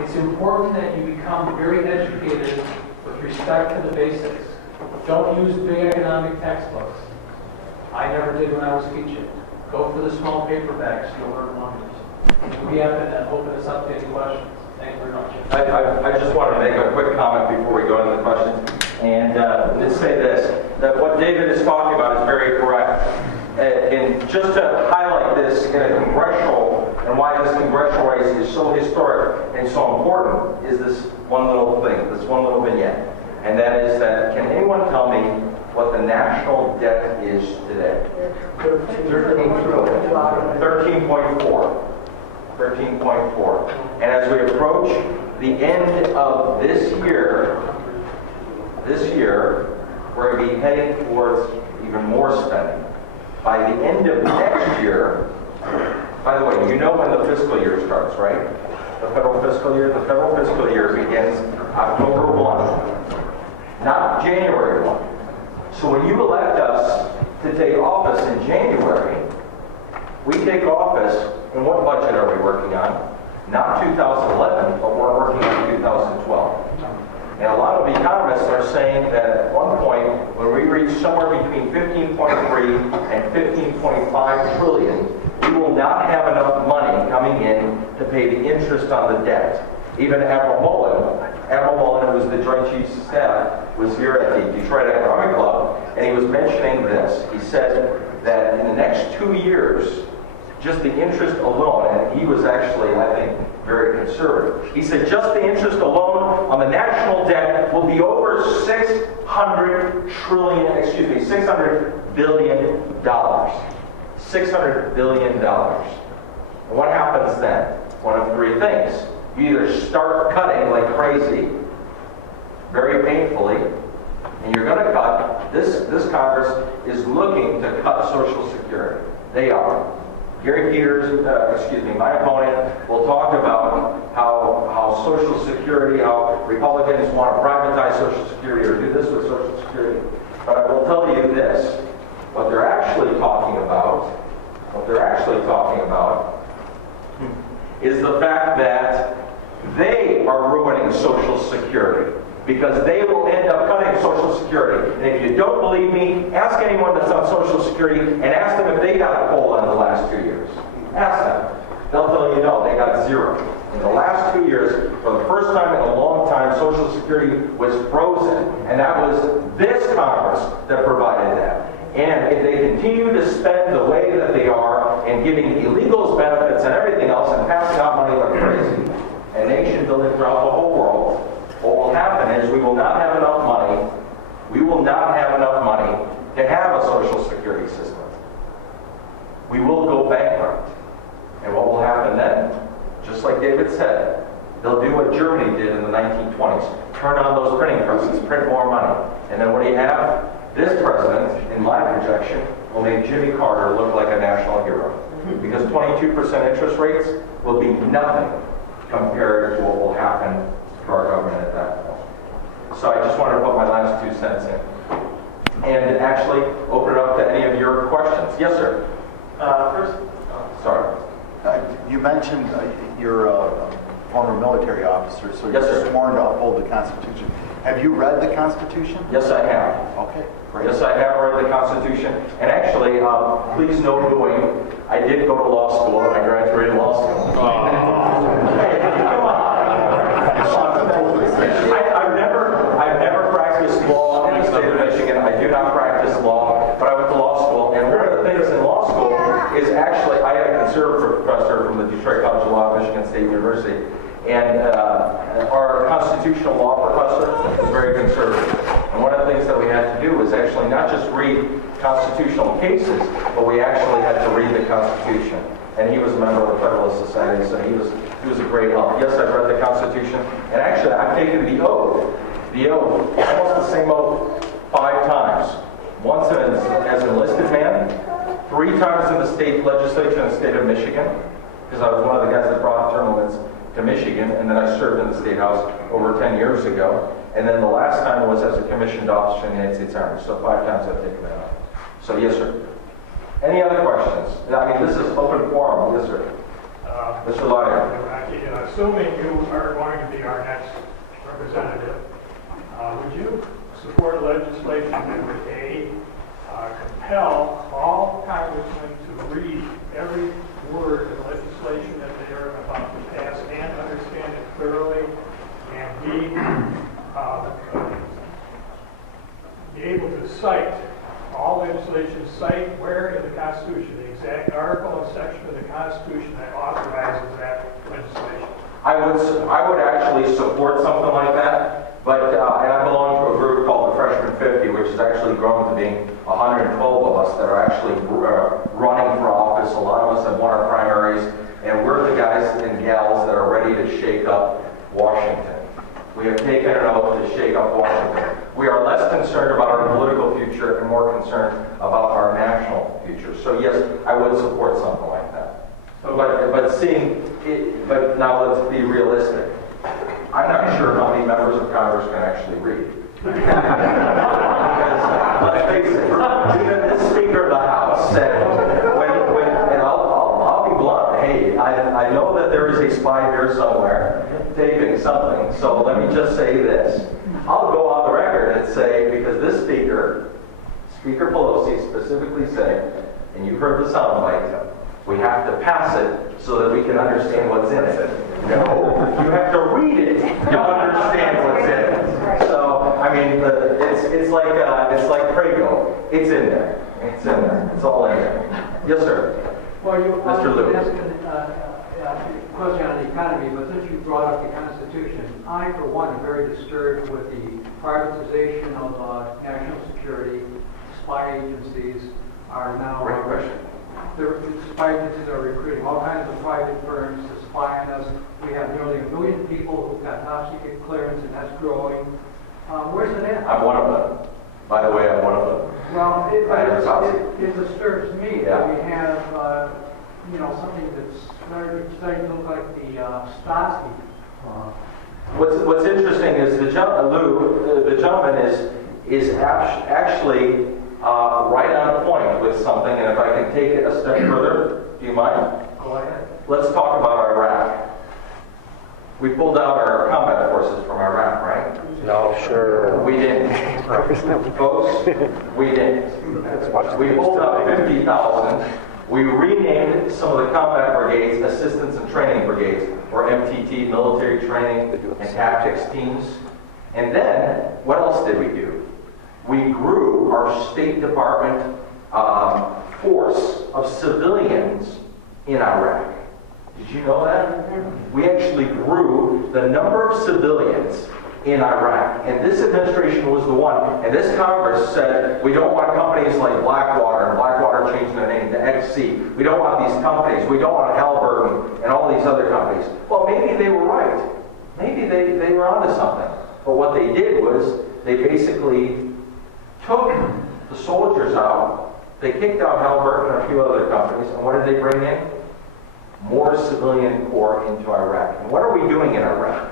It's important that you become very educated with respect to the basics. Don't use big economic textbooks. I never did when I was teaching. Go for the small paperbacks, you'll learn wonders. We'll be happy to open this up to any questions. Thank you very much. I just want to make a quick comment before we go into the questions. And just say this, that what David is talking about is very correct. And just to highlight this in a congressional, and why this congressional race is so historic and so important, is this one little thing, this one little vignette. And that is that, can anyone tell me what the national debt is today? 13.4. 13.4. And as we approach the end of this year, we're going to be heading towards even more spending. By the end of next year, by the way, you know when the fiscal year starts, right? The federal fiscal year? The federal fiscal year begins October 1, not January 1. So when you elect us to take office in January, we take office, and what budget are we working on? Not 2011, but we're working on 2012. And a lot of economists are saying that at one point, when we reach somewhere between 15.3 and 15.5 trillion, we will not have enough money coming in to pay the interest on the debt. Even Admiral Mullen, who was the Joint Chiefs of Staff, was here at the Detroit Economic Club, and he was mentioning this. He said that in the next 2 years, just the interest alone, and he was actually, I think, very conservative. He said just the interest alone on the national debt will be over $600 billion. $600 billion. And what happens then? One of three things. You either start cutting like crazy, very painfully, and you're going to cut. This Congress is looking to cut Social Security. They are. Gary Peters, my opponent, will talk about how Social Security, how Republicans want to privatize Social Security or do this with Social Security. But I will tell you this, what they're actually talking about is the fact that they are ruining Social Security, because they will end up cutting Social Security. And if you don't believe me, ask anyone that's on Social Security and ask them if they got a COLA in the last 2 years. Ask them. They'll tell you no, they got zero. In the last 2 years, for the first time in a long time, Social Security was frozen. And that was this Congress that provided that. And if they continue to spend the way that they are and giving illegals benefits and everything else and passing out money like crazy, and nation building throughout the whole world, what will happen is we will not have enough money. We will not have enough money to have a Social Security system. We will go bankrupt. And what will happen then? Just like David said, they'll do what Germany did in the 1920s. Turn on those printing presses, print more money. And then what do you have? This president, in my projection, will make Jimmy Carter look like a national hero. Because 22% interest rates will be nothing compared to what will happen to our government at that point. So I just wanted to put my last 2 cents in. And actually open it up to any of your questions. Yes, sir. Sorry. You mentioned you're a former military officer, so yes, you're sir. Sworn to uphold the Constitution. Have you read the Constitution? Yes, I have. Okay, great. Yes, I have read the Constitution. And actually, please note knowing, I did go to law school and I graduated law school. Come on. I've never practiced law in the state of Michigan. I do not practice law, but I went to law school. And one of the things in law school is actually, I had a conservative professor from the Detroit College of Law at Michigan State University. And our constitutional law professor was very conservative. And one of the things that we had to do was actually not just read constitutional cases, but we actually had to read the Constitution. And he was a member of the Federalist Society, so he was a great help. Yes, I've read the Constitution, and actually I've taken the oath, almost the same oath 5 times. Once as an enlisted man, 3 times in the state legislature in the state of Michigan, because I was one of the guys that brought journalists to Michigan, and then I served in the State House over 10 years ago. And then the last time was as a commissioned officer in the United States Army. So 5 times I've taken that up. So yes, sir. Any other questions? I mean, this is open forum. Yes, sir. Mr. Lyon. Assuming you are going Finance representative, would you support legislation that would A, compel all congressmen to read every word of legislation that they are about to pass and understand it thoroughly, and B, be able to cite all legislation, cite where in the Constitution, the exact article and section of the Constitution that authorizes that legislation? I would actually support something like that, but and I belong to a group called the Freshman 50, which has actually grown to being 112 of us that are actually running for office. A lot of us have won our primaries, and we're the guys and gals that are ready to shake up Washington. We have taken an oath to shake up Washington. We are less concerned about our political future and more concerned about our national future. So yes, I would support something like that. But now let's be realistic. I'm not sure how many members of Congress can actually read. Let's face it, even the Speaker of the House said, and I'll be blunt, hey, I know that there is a spy here somewhere taping something, so let me just say this. I'll go on the record and say, because this Speaker Pelosi specifically said, and you heard the soundbite, we have to pass it so that we can understand what's in it. No, you have to read it to understand what's in it. So, I mean, it's like Prego. It's in there. It's in there. It's all in there. Yes, sir. Well, you Mr. Lewis. asked a question on the economy, but since you brought up the Constitution, I, for one, am very disturbed with the privatization of national security. Spy agencies are now... Great question. The spy agencies are recruiting all kinds of private firms to spy on us. We have nearly 1 million people who've got top secret clearance, and that's growing. Where's it at? I'm one of them. By the way, I'm one of them. Well, it disturbs me that we have, something that's starting to look like the Stasi. What's interesting is the gentleman is actually right on point with something, and if I can take it a step further, do you mind? Go ahead. Let's talk about Iraq. We pulled out our combat forces from Iraq, right? No, sure. We didn't. Folks, we didn't. We pulled out 50,000. We renamed some of the combat brigades Assistance and Training Brigades, or MTT, Military Training and Tactics Teams. And then, what else did we do? We grew our State Department force of civilians in Iraq. Did you know that? We actually grew the number of civilians in Iraq. And this administration was the one. And this Congress said, we don't want companies like Blackwater, and Blackwater changed their name to XC. We don't want these companies. We don't want Halliburton and all these other companies. Well, maybe they were right. Maybe they were onto something. But what they did was they basically took the soldiers out. They kicked out Halliburton and a few other companies. And what did they bring in? More civilian corps into Iraq. And what are we doing in Iraq?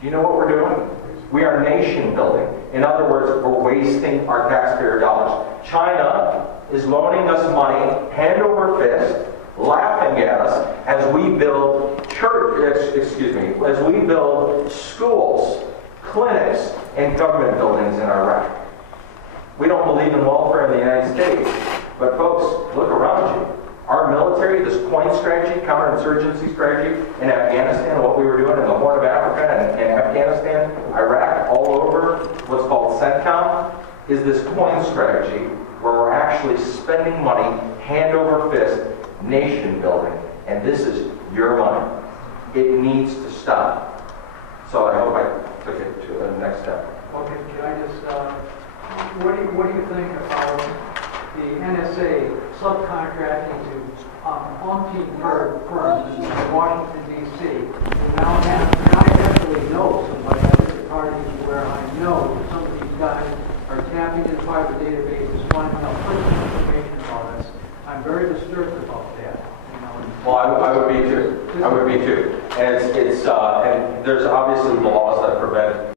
Do you know what we're doing? We are nation building. In other words, we're wasting our taxpayer dollars. China is loaning us money, hand over fist, laughing at us as we build as we build schools, clinics, and government buildings in Iraq. We don't believe in welfare in the United States, but folks, look around you. Our military, this coin strategy, counterinsurgency strategy in Afghanistan, what we were doing in the Horn of Africa and Afghanistan, Iraq, all over, what's called CENTCOM, is this coin strategy where we're actually spending money, hand over fist, nation building. And this is your money. It needs to stop. So I hope I took it to the next step. Okay, can I just, what do you think about the NSA subcontracting to umpteen firms in Washington, D.C. And I actually know somebody at the parties where I know that some of these guys are tapping into private databases, finding out personal information about us. I'm very disturbed about that. Well, I would be too. I would be too. And and there's obviously laws that prevent